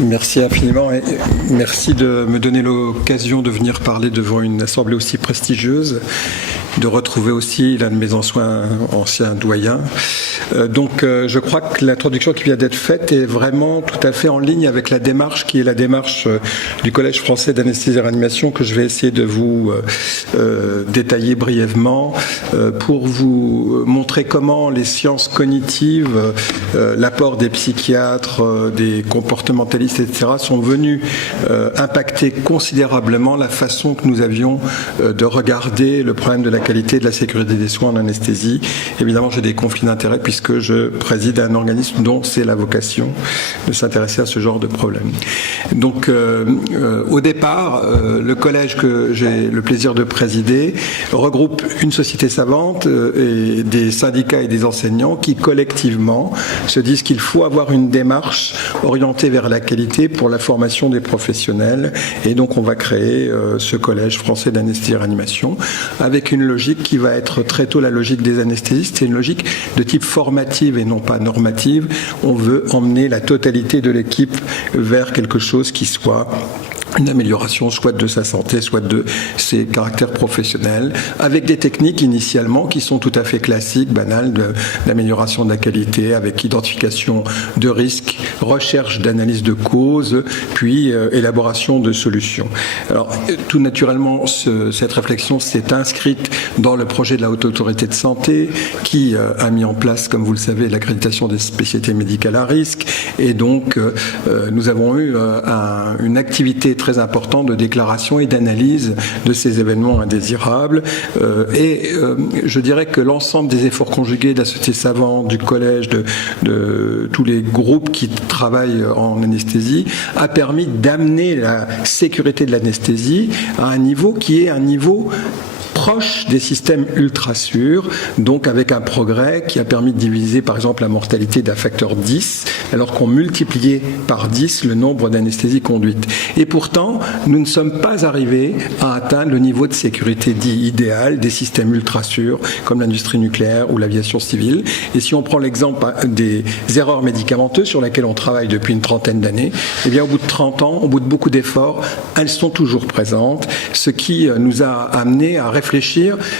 Merci infiniment et merci de me donner l'occasion de venir parler devant une assemblée aussi prestigieuse, de retrouver aussi l'un de mes anciens doyens. Je crois que l'introduction qui vient d'être faite est vraiment tout à fait en ligne avec la démarche qui est la démarche du Collège français d'anesthésie et réanimation que je vais essayer de vous détailler brièvement pour vous montrer comment les sciences cognitives, l'apport des psychiatres, des comportementalistes, etc., sont venus impacter considérablement la façon que nous avions de regarder le problème de la qualité et de la sécurité des soins en anesthésie. Évidemment, j'ai des conflits d'intérêts puisque je préside un organisme dont c'est la vocation de s'intéresser à ce genre de problème. Donc, au départ, le collège que j'ai le plaisir de présider regroupe une société savante et des syndicats et des enseignants qui, collectivement, se disent qu'il faut avoir une démarche orientée vers la qualité pour la formation des professionnels. Et donc, on va créer ce collège français d'anesthésie et réanimation avec une logique qui va être très tôt la logique des anesthésistes. C'est une logique de type formative et non pas normative. On veut emmener la totalité de l'équipe vers quelque chose qui soit une amélioration soit de sa santé, soit de ses caractères professionnels, avec des techniques initialement qui sont tout à fait classiques, banales, d'amélioration de la qualité, avec identification de risques, recherche d'analyse de causes, puis élaboration de solutions. Alors, tout naturellement, cette réflexion s'est inscrite dans le projet de la Haute Autorité de Santé, qui a mis en place, comme vous le savez, l'accréditation des spécialités médicales à risque, et donc nous avons eu une activité très important de déclaration et d'analyse de ces événements indésirables. Je dirais que l'ensemble des efforts conjugués de la société savante, du collège, de tous les groupes qui travaillent en anesthésie, a permis d'amener la sécurité de l'anesthésie à un niveau qui est un niveau proche des systèmes ultra sûrs, donc avec un progrès qui a permis de diviser par exemple la mortalité d'un facteur 10, alors qu'on multipliait par 10 le nombre d'anesthésies conduites. Et pourtant, nous ne sommes pas arrivés à atteindre le niveau de sécurité dit idéal des systèmes ultra sûrs, comme l'industrie nucléaire ou l'aviation civile. Et si on prend l'exemple des erreurs médicamenteuses sur lesquelles on travaille depuis une trentaine d'années, eh bien au bout de 30 ans, au bout de beaucoup d'efforts, elles sont toujours présentes, ce qui nous a amené à réfléchir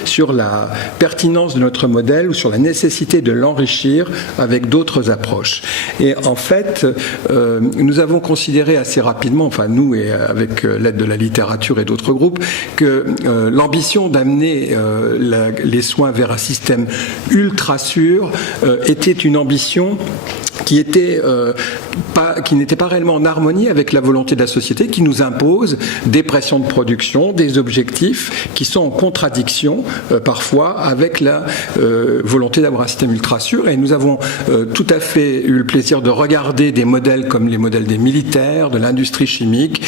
sur la pertinence de notre modèle ou sur la nécessité de l'enrichir avec d'autres approches. Et en fait, nous avons considéré assez rapidement, enfin nous et avec l'aide de la littérature et d'autres groupes, que l'ambition d'amener les soins vers un système ultra sûr était une ambition qui n'était pas réellement en harmonie avec la volonté de la société qui nous impose des pressions de production, des objectifs qui sont en contradiction parfois avec la volonté d'avoir un système ultra sûr. Et nous avons tout à fait eu le plaisir de regarder des modèles comme les modèles des militaires, de l'industrie chimique,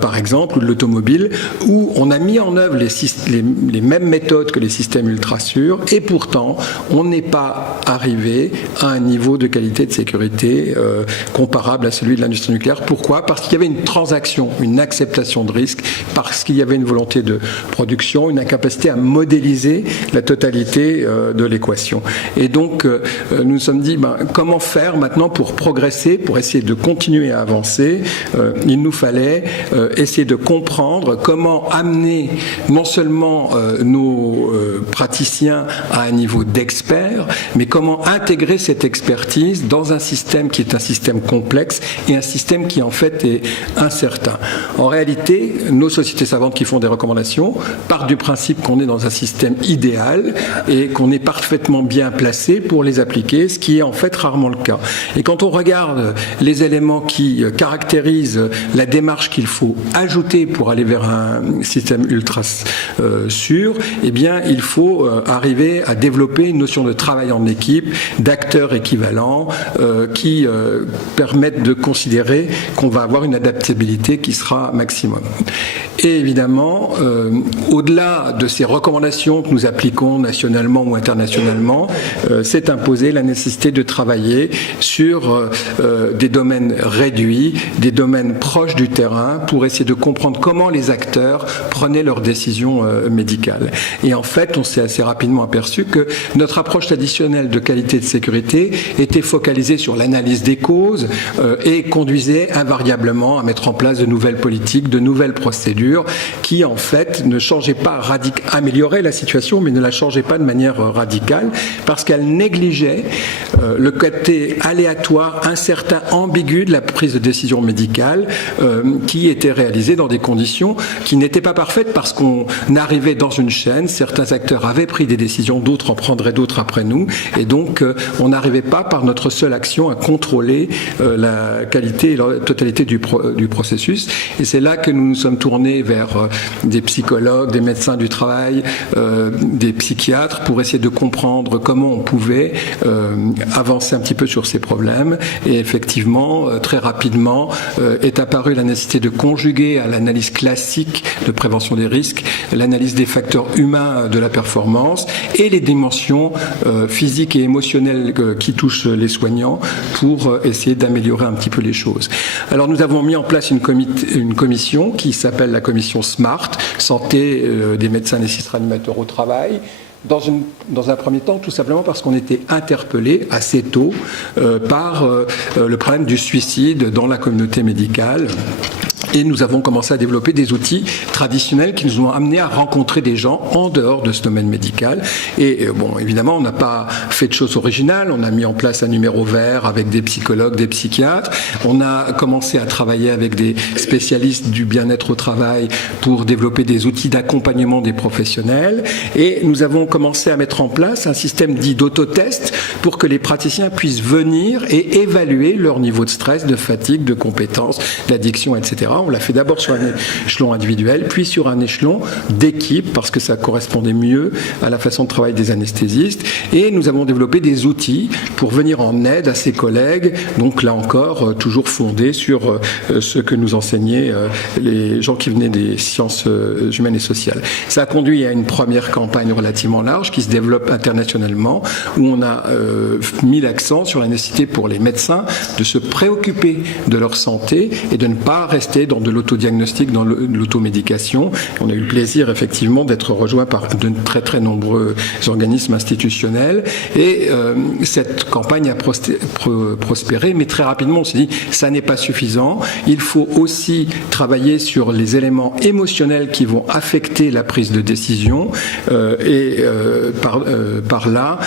par exemple, ou de l'automobile, où on a mis en œuvre les mêmes méthodes que les systèmes ultra sûrs, et pourtant on n'est pas arrivé à un niveau de qualité de sécurité comparable à celui de l'industrie nucléaire. Pourquoi ? Parce qu'il y avait une transaction, une acceptation de risque, parce qu'il y avait une volonté de production, une incapacité à modéliser la totalité de l'équation. Et donc, nous nous sommes dit, comment faire maintenant pour progresser, pour essayer de continuer à avancer ? Il nous fallait essayer de comprendre comment amener non seulement nos praticiens à un niveau d'experts, mais comment intégrer cette expertise dans un système qui est un système complexe et un système qui en fait est incertain. En réalité, nos sociétés savantes qui font des recommandations partent du principe qu'on est dans un système idéal et qu'on est parfaitement bien placé pour les appliquer, ce qui est en fait rarement le cas. Et quand on regarde les éléments qui caractérisent la démarche qu'il faut ajouter pour aller vers un système ultra sûr, eh bien, il faut arriver à développer une notion de travail en équipe, d'acteurs équivalents, qui permettent de considérer qu'on va avoir une adaptabilité qui sera maximum. Et évidemment, au-delà de ces recommandations que nous appliquons nationalement ou internationalement, s'est imposée la nécessité de travailler sur des domaines réduits, des domaines proches du terrain, pour essayer de comprendre comment les acteurs prenaient leurs décisions médicales. Et en fait, on s'est assez rapidement aperçu que notre approche traditionnelle de qualité et de sécurité était focalisée sur l'analyse des causes, et conduisait invariablement à mettre en place de nouvelles politiques, de nouvelles procédures qui en fait ne changeaient pas, amélioraient la situation, mais ne la changeaient pas de manière radicale parce qu'elles négligeaient le côté aléatoire, incertain, ambigu de la prise de décision médicale qui était réalisée dans des conditions qui n'étaient pas parfaites parce qu'on arrivait dans une chaîne, certains acteurs avaient pris des décisions, d'autres en prendraient d'autres après nous, et donc on n'arrivait pas par notre seule action à contrôler la qualité et la totalité du processus. Et c'est là que nous nous sommes tournés vers des psychologues, des médecins du travail, des psychiatres pour essayer de comprendre comment on pouvait avancer un petit peu sur ces problèmes. Et effectivement, très rapidement, est apparue la nécessité de conjuguer à l'analyse classique de prévention des risques l'analyse des facteurs humains de la performance et les dimensions physiques et émotionnelles qui touchent les soignants pour essayer d'améliorer un petit peu les choses. Alors nous avons mis en place une commission qui s'appelle la commission SMART, santé des médecins anesthésistes réanimateurs au travail. Dans un premier temps, tout simplement parce qu'on était interpellé assez tôt par le problème du suicide dans la communauté médicale. Et nous avons commencé à développer des outils traditionnels qui nous ont amenés à rencontrer des gens en dehors de ce domaine médical. Et bon, évidemment, on n'a pas fait de choses originales. On a mis en place un numéro vert avec des psychologues, des psychiatres. On a commencé à travailler avec des spécialistes du bien-être au travail pour développer des outils d'accompagnement des professionnels. Et nous avons commencé à mettre en place un système dit d'autotest pour que les praticiens puissent venir et évaluer leur niveau de stress, de fatigue, de compétences, d'addiction, etc. On l'a fait d'abord sur un échelon individuel, puis sur un échelon d'équipe, parce que ça correspondait mieux à la façon de travailler des anesthésistes. Et nous avons développé des outils pour venir en aide à ces collègues, donc là encore, toujours fondés sur ce que nous enseignaient les gens qui venaient des sciences humaines et sociales. Ça a conduit à une première campagne relativement large qui se développe internationalement, où on a mis l'accent sur la nécessité pour les médecins de se préoccuper de leur santé et de ne pas rester dans de l'autodiagnostic, dans l'automédication. On a eu le plaisir effectivement d'être rejoint par de très très nombreux organismes institutionnels et cette campagne a prospéré, mais très rapidement on s'est dit ça n'est pas suffisant, il faut aussi travailler sur les éléments émotionnels qui vont affecter la prise de décision par là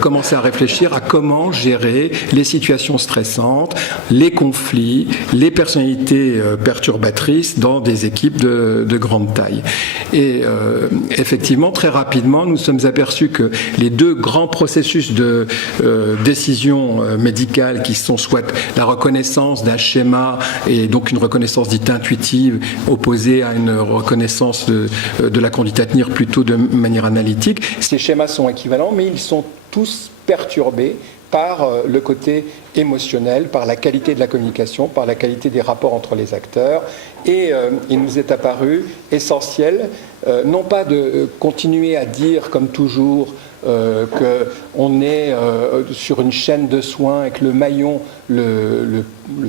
commencer à réfléchir à comment gérer les situations stressantes, les conflits, les personnalités perturbatrices dans des équipes de grande taille. Et effectivement, très rapidement, nous sommes aperçus que les deux grands processus de décision médicale qui sont soit la reconnaissance d'un schéma et donc une reconnaissance dite intuitive opposée à une reconnaissance de la conduite à tenir plutôt de manière analytique, ces schémas sont équivalents, mais ils sont tous perturbés par le côté émotionnel, par la qualité de la communication, par la qualité des rapports entre les acteurs. Et il nous est apparu essentiel, non pas de continuer à dire, comme toujours, qu'on est sur une chaîne de soins et que le maillon le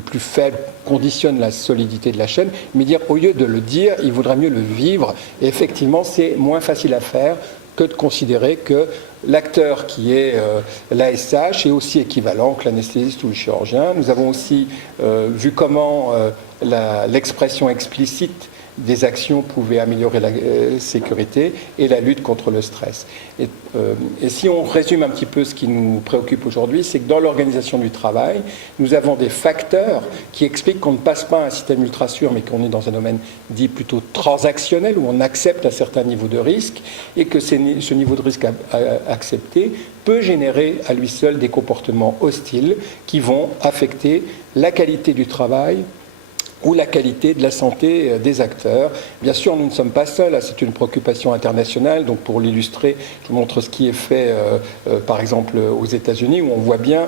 plus faible conditionne la solidité de la chaîne, mais dire, au lieu de le dire, il vaudrait mieux le vivre. Et effectivement, c'est moins facile à faire que de considérer que l'acteur qui est l'ASH est aussi équivalent que l'anesthésiste ou le chirurgien. Nous avons aussi vu comment l'expression explicite des actions pouvait améliorer la sécurité et la lutte contre le stress. Et si on résume un petit peu ce qui nous préoccupe aujourd'hui, c'est que dans l'organisation du travail, nous avons des facteurs qui expliquent qu'on ne passe pas à un système ultra sûr, mais qu'on est dans un domaine dit plutôt transactionnel, où on accepte un certain niveau de risque, et que ce niveau de risque accepté peut générer à lui seul des comportements hostiles qui vont affecter la qualité du travail, ou la qualité de la santé des acteurs. Bien sûr, nous ne sommes pas seuls, c'est une préoccupation internationale. Donc pour l'illustrer, je vous montre ce qui est fait par exemple aux États-Unis, où on voit bien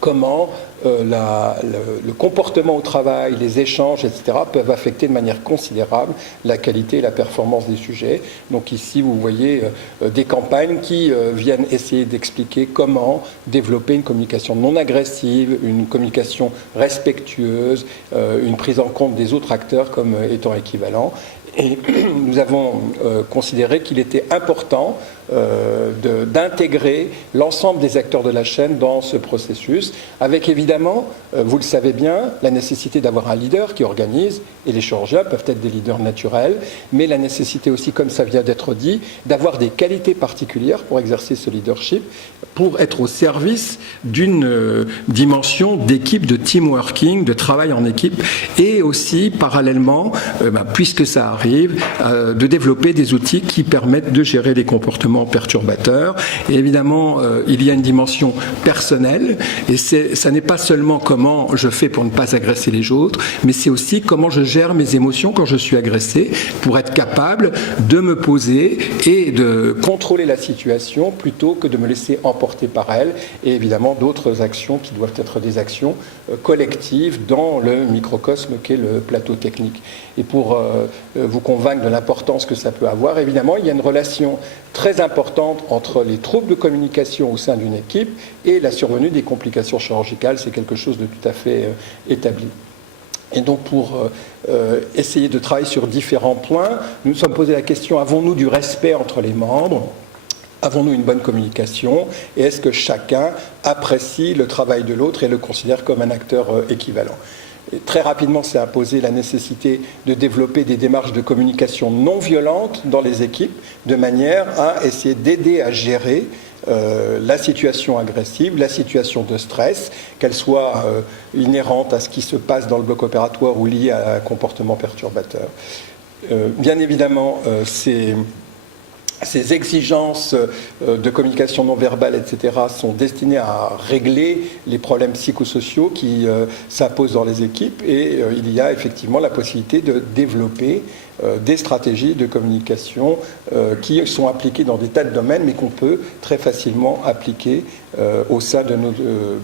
comment le comportement au travail, les échanges, etc., peuvent affecter de manière considérable la qualité et la performance des sujets. Donc ici, vous voyez des campagnes qui viennent essayer d'expliquer comment développer une communication non agressive, une communication respectueuse, une prise en compte des autres acteurs comme étant équivalents. Et nous avons considéré qu'il était important d'intégrer l'ensemble des acteurs de la chaîne dans ce processus, avec évidemment, vous le savez bien, la nécessité d'avoir un leader qui organise, et les chirurgiens peuvent être des leaders naturels, mais la nécessité aussi, comme ça vient d'être dit, d'avoir des qualités particulières pour exercer ce leadership, pour être au service d'une dimension d'équipe, de team working, de travail en équipe, et aussi parallèlement, puisque ça arrive, de développer des outils qui permettent de gérer les comportements perturbateurs. Et évidemment, il y a une dimension personnelle, et ça n'est pas seulement comment je fais pour ne pas agresser les autres, mais c'est aussi comment je gère mes émotions quand je suis agressé, pour être capable de me poser et de contrôler la situation plutôt que de me laisser emporter par elle, et évidemment d'autres actions qui doivent être des actions collectives dans le microcosme qu'est le plateau technique. Et pour vous convaincre de l'importance que ça peut avoir, évidemment, il y a une relation très importante entre les troubles de communication au sein d'une équipe et la survenue des complications chirurgicales. C'est quelque chose de tout à fait établi. Et donc, pour essayer de travailler sur différents points, nous nous sommes posé la question, avons-nous du respect entre les membres ? Avons-nous une bonne communication? Et est-ce que chacun apprécie le travail de l'autre et le considère comme un acteur équivalent? Et très rapidement, s'est imposé la nécessité de développer des démarches de communication non violentes dans les équipes, de manière à essayer d'aider à gérer la situation agressive, la situation de stress, qu'elle soit inhérente à ce qui se passe dans le bloc opératoire ou liée à un comportement perturbateur. Bien évidemment, ces exigences de communication non verbale, etc., sont destinées à régler les problèmes psychosociaux qui s'imposent dans les équipes, et il y a effectivement la possibilité de développer des stratégies de communication qui sont appliquées dans des tas de domaines, mais qu'on peut très facilement appliquer au sein de nos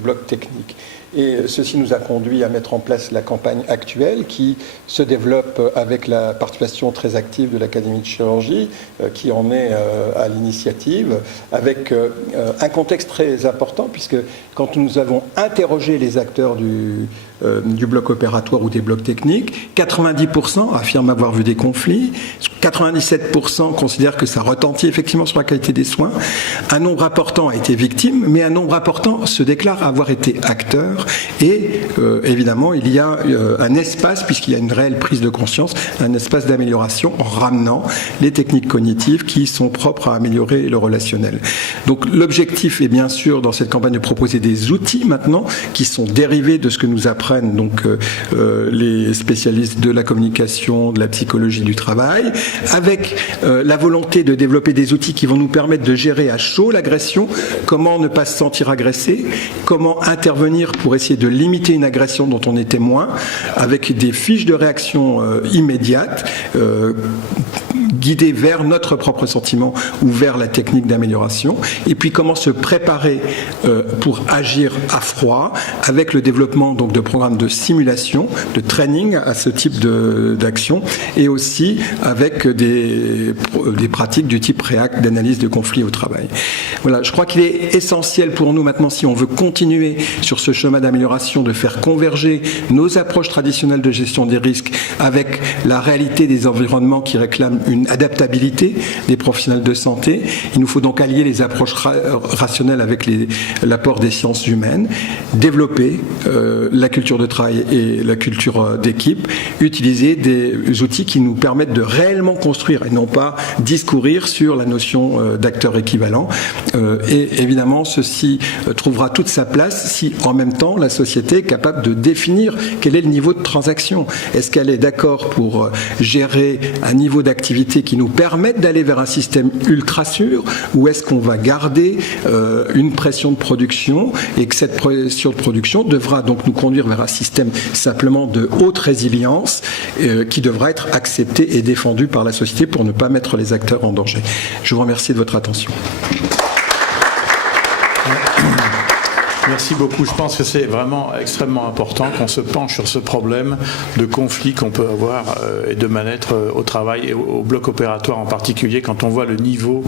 blocs techniques. Et ceci nous a conduit à mettre en place la campagne actuelle qui se développe avec la participation très active de l'Académie de chirurgie, qui en est à l'initiative, avec un contexte très important, puisque quand nous avons interrogé les acteurs du bloc opératoire ou des blocs techniques, 90% affirment avoir vu des conflits, 97% considèrent que ça retentit effectivement sur la qualité des soins, un nombre important a été victime, mais un nombre important se déclare avoir été acteur, et évidemment il y a un espace, puisqu'il y a une réelle prise de conscience, un espace d'amélioration en ramenant les techniques cognitives qui sont propres à améliorer le relationnel. Donc l'objectif est bien sûr dans cette campagne de proposer des outils maintenant qui sont dérivés de ce que nous apprennent donc les spécialistes de la communication, de la psychologie du travail, avec la volonté de développer des outils qui vont nous permettre de gérer à chaud l'agression, comment ne pas se sentir agressé, comment intervenir pour essayer de limiter une agression dont on est témoin, avec des fiches de réaction immédiates, guidées vers notre propre sentiment ou vers la technique d'amélioration, et puis comment se préparer pour agir à froid, avec le développement donc de programmes de simulation, de training à ce type d'action, et aussi avec des pratiques du type REACT d'analyse de conflits au travail. Voilà, je crois qu'il est essentiel pour nous maintenant, si on veut continuer sur ce chemin d'amélioration, de faire converger nos approches traditionnelles de gestion des risques avec la réalité des environnements qui réclament une adaptabilité des professionnels de santé. Il nous faut donc allier les approches rationnelles avec l'apport des sciences humaines, développer la culture de travail et la culture d'équipe, utiliser des outils qui nous permettent de réellement construire et non pas discourir sur la notion d'acteur équivalent. Et évidemment, ceci trouvera toute sa place si en même temps la société est capable de définir quel est le niveau de transaction. Est-ce qu'elle est d'accord pour gérer un niveau d'activité qui nous permette d'aller vers un système ultra sûr, ou est-ce qu'on va garder une pression de production et que cette pression de production devra donc nous conduire vers un système simplement de haute résilience qui devra être accepté et défendu par la société pour ne pas mettre les acteurs en danger. Je vous remercie de votre attention. Merci beaucoup. Je pense que c'est vraiment extrêmement important qu'on se penche sur ce problème de conflit qu'on peut avoir et de mal-être au travail et au bloc opératoire en particulier quand on voit le niveau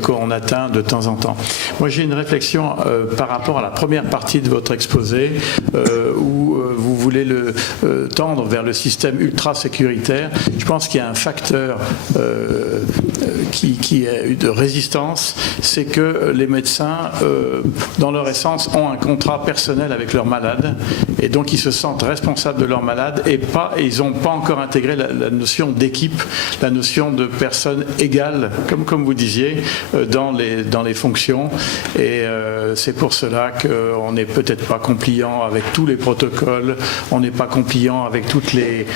qu'on atteint de temps en temps. Moi, j'ai une réflexion par rapport à la première partie de votre exposé où vous voulez tendre vers le système ultra sécuritaire. Je pense qu'il y a un facteur qui est de résistance, c'est que les médecins, dans leur essence, ont un contrat personnel avec leurs malades et donc ils se sentent responsables de leurs malades et ils n'ont pas encore intégré la notion d'équipe, la notion de personnes égales, comme vous disiez, dans les fonctions. Et c'est pour cela qu'on n'est peut-être pas compliant avec tous les protocoles, on n'est pas compliant avec toutes les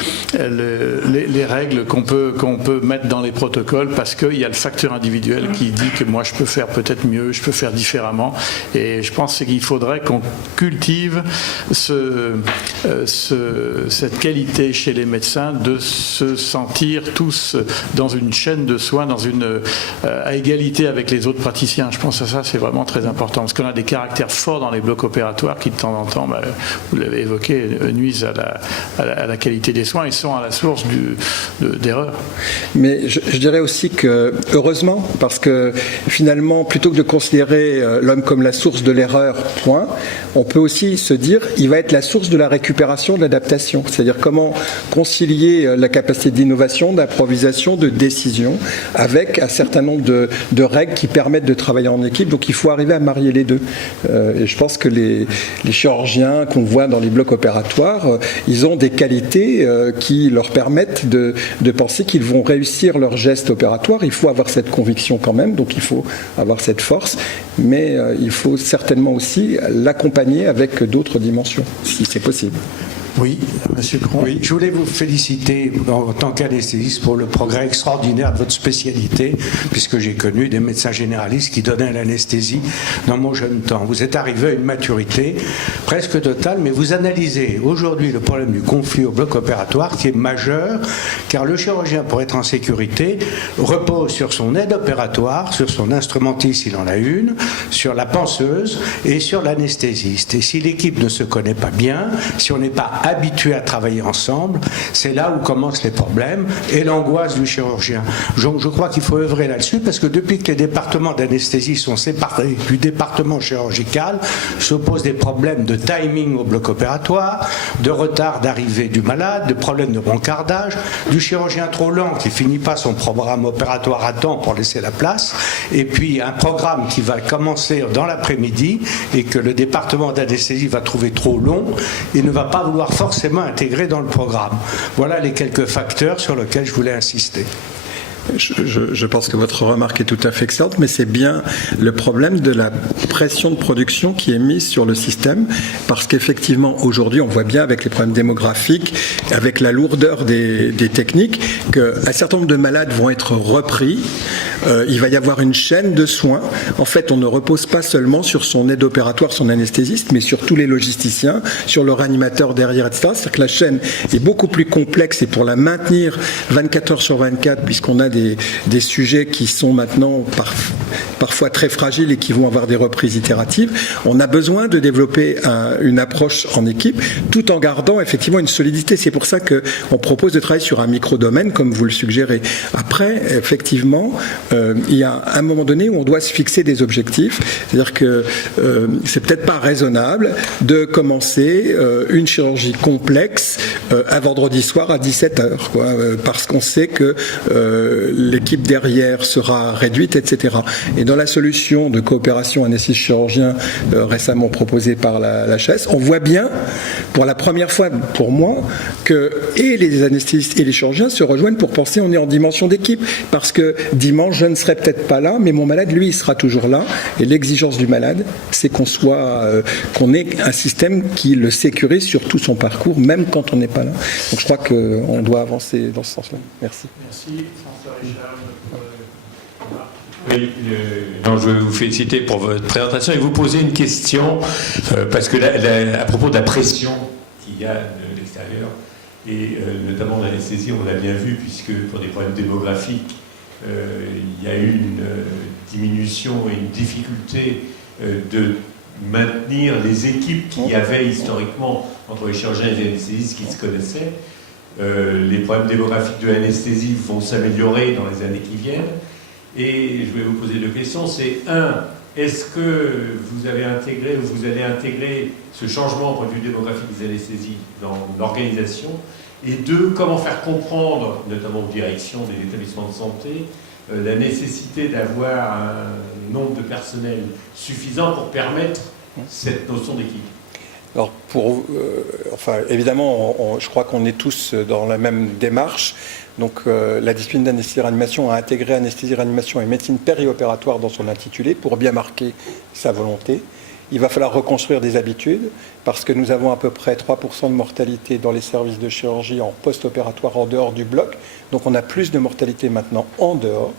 règles qu'on peut mettre dans les protocoles parce qu'il y a le facteur individuel qui dit que moi je peux faire peut-être mieux, je peux faire différemment. Et je pense qu'il faudrait qu'on cultive cette qualité chez les médecins de se sentir tous dans une chaîne de soins, à égalité avec les autres praticiens. Je pense que ça, c'est vraiment très important parce qu'on a des caractères forts dans les blocs opératoires qui, de temps en temps, vous l'avez évoqué, nuisent à la qualité des soins et sont à la source d'erreurs. Mais je dirais aussi que, heureusement, parce que finalement, plutôt que de considérer l'homme comme la source de l'erreur, point, on peut aussi se dire il va être la source de la récupération, de l'adaptation. C'est-à-dire comment concilier la capacité d'innovation, d'improvisation, de décision avec un certain nombre de règles qui permettent de travailler en équipe. Donc il faut arriver à marier les deux. Et je pense que les chirurgiens qu'on voit dans les blocs opératoires, ils ont des qualités qui leur permettent de penser qu'ils vont réussir leur geste opératoire. Il faut avoir cette conviction quand même, donc il faut avoir cette force, mais il faut certainement aussi l'accompagner avec d'autres dimensions, si c'est possible. Oui, Monsieur Cron. Oui, je voulais vous féliciter en tant qu'anesthésiste pour le progrès extraordinaire de votre spécialité, puisque j'ai connu des médecins généralistes qui donnaient l'anesthésie dans mon jeune temps. Vous êtes arrivé à une maturité presque totale, mais vous analysez aujourd'hui le problème du conflit au bloc opératoire qui est majeur, car le chirurgien, pour être en sécurité, repose sur son aide opératoire, sur son instrumentiste s'il en a une, sur la penseuse et sur l'anesthésiste. Et si l'équipe ne se connaît pas bien, si on n'est pas habitués à travailler ensemble, c'est là où commencent les problèmes et l'angoisse du chirurgien. Donc je crois qu'il faut œuvrer là-dessus parce que depuis que les départements d'anesthésie sont séparés du département chirurgical, se posent des problèmes de timing au bloc opératoire, de retard d'arrivée du malade, de problèmes de brancardage, du chirurgien trop lent qui finit pas son programme opératoire à temps pour laisser la place, et puis un programme qui va commencer dans l'après-midi et que le département d'anesthésie va trouver trop long et ne va pas vouloir forcément intégrer dans le programme. Voilà les quelques facteurs sur lesquels je voulais insister. Je pense que votre remarque est tout à fait excellente, mais c'est bien le problème de la pression de production qui est mise sur le système, parce qu'effectivement, aujourd'hui, on voit bien avec les problèmes démographiques, avec la lourdeur des techniques, qu'un certain nombre de malades vont être repris. Il va y avoir une chaîne de soins. En fait, on ne repose pas seulement sur son aide opératoire, son anesthésiste, mais sur tous les logisticiens, sur le réanimateur derrière, etc. C'est-à-dire que la chaîne est beaucoup plus complexe et pour la maintenir 24 heures sur 24, puisqu'on a des sujets qui sont maintenant parfois très fragiles et qui vont avoir des reprises itératives, on a besoin de développer une approche en équipe tout en gardant effectivement une solidité. C'est pour ça qu'on propose de travailler sur un micro-domaine comme vous le suggérez. Après, effectivement, il y a un moment donné où on doit se fixer des objectifs. C'est-à-dire que c'est peut-être pas raisonnable de commencer une chirurgie complexe un vendredi soir à 17h, parce qu'on sait que l'équipe derrière sera réduite, etc. Et dans la solution de coopération anesthésiste-chirurgien récemment proposée par la HAS, on voit bien, pour la première fois pour moi, que et les anesthésistes et les chirurgiens se rejoignent pour penser on est en dimension d'équipe, parce que dimanche, je ne serai peut-être pas là, mais mon malade, lui, il sera toujours là. Et l'exigence du malade, c'est qu'on ait un système qui le sécurise sur tout son parcours, même quand on n'est pas là. Donc je crois qu'on doit avancer dans ce sens-là. Merci. Merci, François Richard. Oui, je veux vous féliciter pour votre présentation et vous poser une question, parce que à propos de la pression qu'il y a de l'extérieur, et notamment l'anesthésie, on l'a bien vu, puisque pour des problèmes démographiques, il y a eu une diminution et une difficulté maintenir les équipes qu'il y avait historiquement entre les chirurgiens et les anesthésistes qui se connaissaient. Les problèmes démographiques de l'anesthésie vont s'améliorer dans les années qui viennent. Et je vais vous poser 2 questions. C'est est-ce que vous avez intégré ou vous allez intégrer ce changement au point de vue démographique des anesthésies dans l'organisation? Et 2, comment faire comprendre, notamment aux directions des établissements de santé, la nécessité d'avoir un nombre de personnel suffisant pour permettre cette notion d'équipe? Alors, évidemment, je crois qu'on est tous dans la même démarche. Donc, la discipline d'anesthésie-réanimation a intégré anesthésie-réanimation et médecine périopératoire dans son intitulé pour bien marquer sa volonté. Il va falloir reconstruire des habitudes parce que nous avons à peu près 3% de mortalité dans les services de chirurgie en post-opératoire en dehors du bloc. Donc, on a plus de mortalité maintenant en dehors.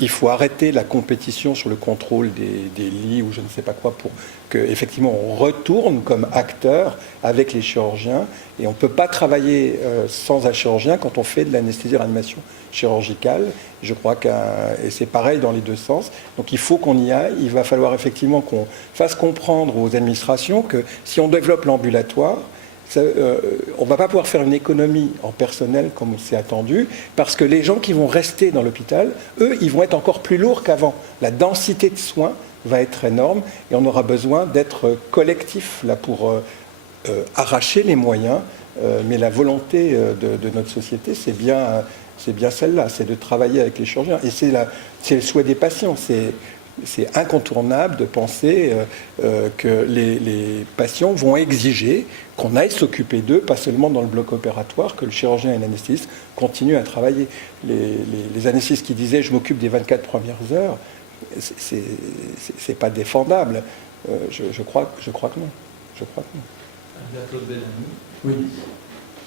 Il faut arrêter la compétition sur le contrôle des lits ou je ne sais pas quoi pour qu'effectivement on retourne comme acteur avec les chirurgiens et on ne peut pas travailler sans un chirurgien quand on fait de l'anesthésie-réanimation chirurgicale. Je crois et c'est pareil dans les 2 sens. Donc il faut qu'on y aille. Il va falloir effectivement qu'on fasse comprendre aux administrations que si on développe l'ambulatoire, on ne va pas pouvoir faire une économie en personnel comme c'est attendu, parce que les gens qui vont rester dans l'hôpital, eux, ils vont être encore plus lourds qu'avant. La densité de soins va être énorme et on aura besoin d'être collectif là, pour arracher les moyens. Mais la volonté de notre société, c'est bien celle-là, c'est de travailler avec les chirurgiens. Et c'est le souhait des patients. C'est incontournable de penser que les patients vont exiger qu'on aille s'occuper d'eux, pas seulement dans le bloc opératoire, que le chirurgien et l'anesthésiste continuent à travailler. Les anesthésistes qui disaient « je m'occupe des 24 premières heures », c'est pas défendable. Je crois que non. Oui.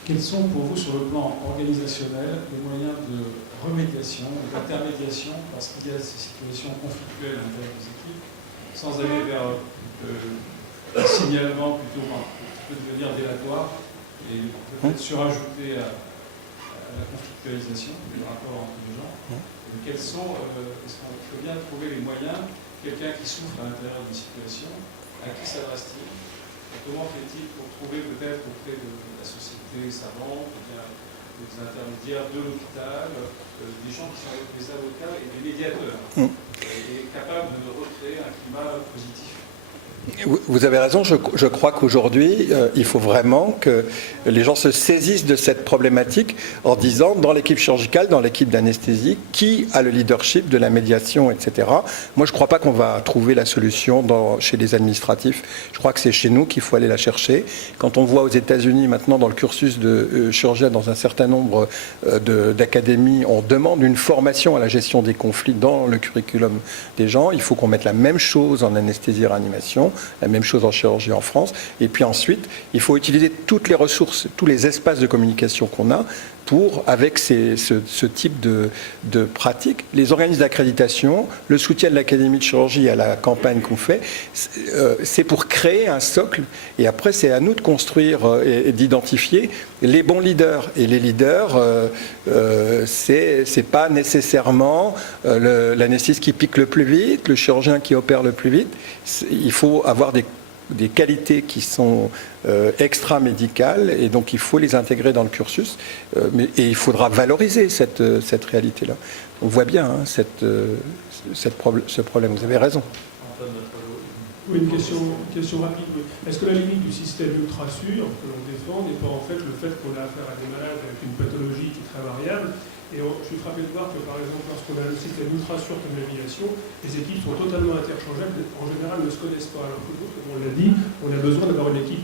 Quels sont pour vous, sur le plan organisationnel, les moyens de remédiation, d'intermédiation, parce qu'il y a ces situations conflictuelles à l'intérieur des équipes, sans aller vers un signalement plutôt qui peut devenir délatoire et peut-être surajouter à la conflictualisation du rapport entre les gens. Quels sont, est-ce qu'on peut bien trouver les moyens, quelqu'un qui souffre à l'intérieur d'une situation, à qui s'adresse-t-il? Comment fait-il pour trouver peut-être auprès de la société savante, des intermédiaires de l'hôpital, des gens qui sont des avocats et des médiateurs, et capables de recréer un climat positif? Vous avez raison, je crois qu'aujourd'hui, il faut vraiment que les gens se saisissent de cette problématique en disant, dans l'équipe chirurgicale, dans l'équipe d'anesthésie, qui a le leadership de la médiation, etc. Moi, je ne crois pas qu'on va trouver la solution chez les administratifs. Je crois que c'est chez nous qu'il faut aller la chercher. Quand on voit aux États-Unis, maintenant, dans le cursus de chirurgien, dans un certain nombre d'académies, on demande une formation à la gestion des conflits dans le curriculum des gens. Il faut qu'on mette la même chose en anesthésie-réanimation. La même chose en chirurgie en France. Et puis ensuite, il faut utiliser toutes les ressources, tous les espaces de communication qu'on a avec ce type de pratique. Les organismes d'accréditation, le soutien de l'Académie de chirurgie à la campagne qu'on fait, c'est pour créer un socle. Et après, c'est à nous de construire et d'identifier les bons leaders. Et les leaders, c'est pas nécessairement l'anesthésiste qui pique le plus vite, le chirurgien qui opère le plus vite. Il faut avoir des qualités qui sont extra-médicales et donc il faut les intégrer dans le cursus et il faudra valoriser cette réalité-là. On voit bien ce problème, vous avez raison. Oui, une question rapide. Est-ce que la limite du système ultra-sûr que l'on défend n'est pas en fait le fait qu'on a affaire à des malades avec une pathologie qui est très variable? Et je suis frappé de voir que, par exemple, lorsqu'on a le système ultra-sûr comme l'aviation, les équipes sont totalement interchangeables, en général ne se connaissent pas. Alors que, comme on l'a dit, on a besoin d'avoir une équipe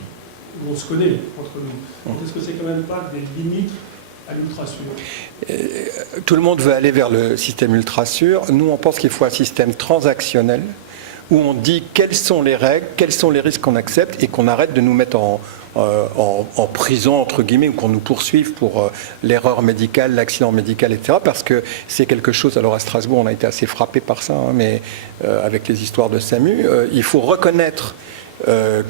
où on se connaît entre nous. Donc est-ce que c'est quand même pas des limites à l'ultra-sûr? Tout le monde veut aller vers le système ultra-sûr. Nous, on pense qu'il faut un système transactionnel où on dit quelles sont les règles, quels sont les risques qu'on accepte et qu'on arrête de nous mettre en prison, entre guillemets, ou qu'on nous poursuive pour l'erreur médicale, l'accident médical, etc. Parce que c'est quelque chose, alors à Strasbourg, on a été assez frappé par ça, mais avec les histoires de SAMU, il faut reconnaître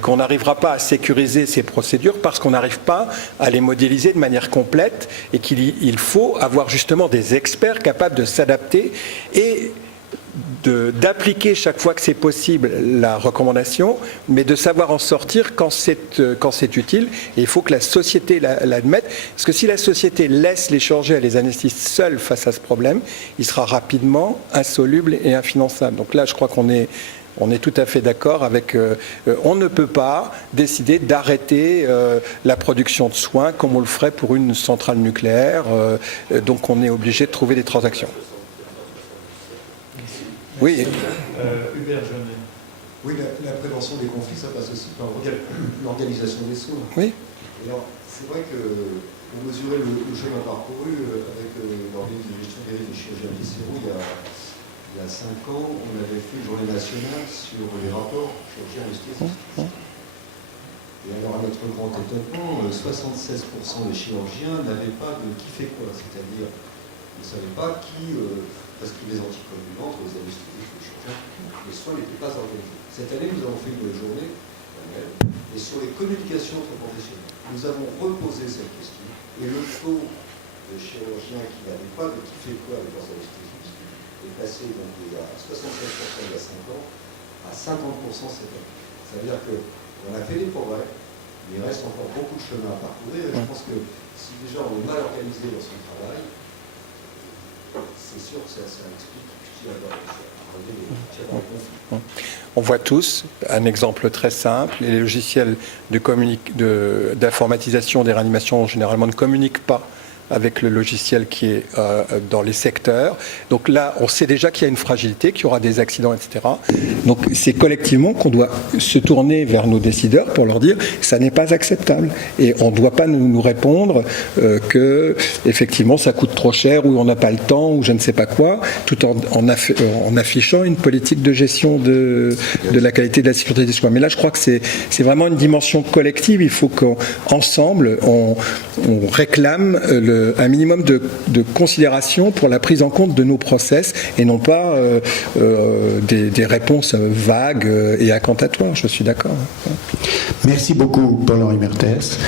qu'on n'arrivera pas à sécuriser ces procédures parce qu'on n'arrive pas à les modéliser de manière complète et qu'il faut avoir justement des experts capables de s'adapter et d'appliquer chaque fois que c'est possible la recommandation, mais de savoir en sortir quand c'est utile. Et il faut que la société l'admette. Parce que si la société laisse les chirurgiens et les anesthésistes seuls face à ce problème, il sera rapidement insoluble et infinançable. Donc là, je crois qu'on est tout à fait d'accord avec... on ne peut pas décider d'arrêter la production de soins comme on le ferait pour une centrale nucléaire. Donc on est obligé de trouver des transactions. Oui. Hubert Jeunet. Oui, la prévention des conflits, ça passe aussi par l'organisation des soins. Oui. Et alors, c'est vrai que pour mesurer le chemin parcouru avec l'organisme de gestion des risques des chirurgiens viscéraux, il y a 5 ans, on avait fait une journée nationale sur les rapports chirurgiens anesthésistes. Et alors, à notre grand étonnement, 76% des chirurgiens n'avaient pas de qui fait quoi, c'est-à-dire, ils ne savaient pas qui, parce que les anticoagulants, les anesthésistes, les chirurgiens, les soins n'étaient pas organisés. Cette année, nous avons fait une journée, et sur les communications entre professionnels, nous avons reposé cette question, et le taux de chirurgiens qui n'avaient pas de qui fait quoi avec leurs anesthésistes est passé donc, il y a 76% il y a 5 ans à 50% cette année. Ça veut dire qu'on a fait des progrès, mais il reste encore beaucoup de chemin à parcourir, et je pense que si déjà on est mal organisé dans son travail, c'est sûr que ça explique qu'il y a des conflits. On voit tous un exemple très simple. Les logiciels d'informatisation des réanimations généralement ne communiquent pas avec le logiciel qui est dans les secteurs. Donc là, on sait déjà qu'il y a une fragilité, qu'il y aura des accidents, etc. Donc c'est collectivement qu'on doit se tourner vers nos décideurs pour leur dire « ça n'est pas acceptable ». Et on ne doit pas nous répondre que effectivement ça coûte trop cher ou on n'a pas le temps ou je ne sais pas quoi, tout en affichant une politique de gestion de la qualité de la sécurité des soins. Mais là, je crois que c'est vraiment une dimension collective. Il faut qu'ensemble, on réclame un minimum de considération pour la prise en compte de nos process et non pas des réponses vagues et incantatoires. Je suis d'accord. Merci beaucoup, Paul-Henri Mertès.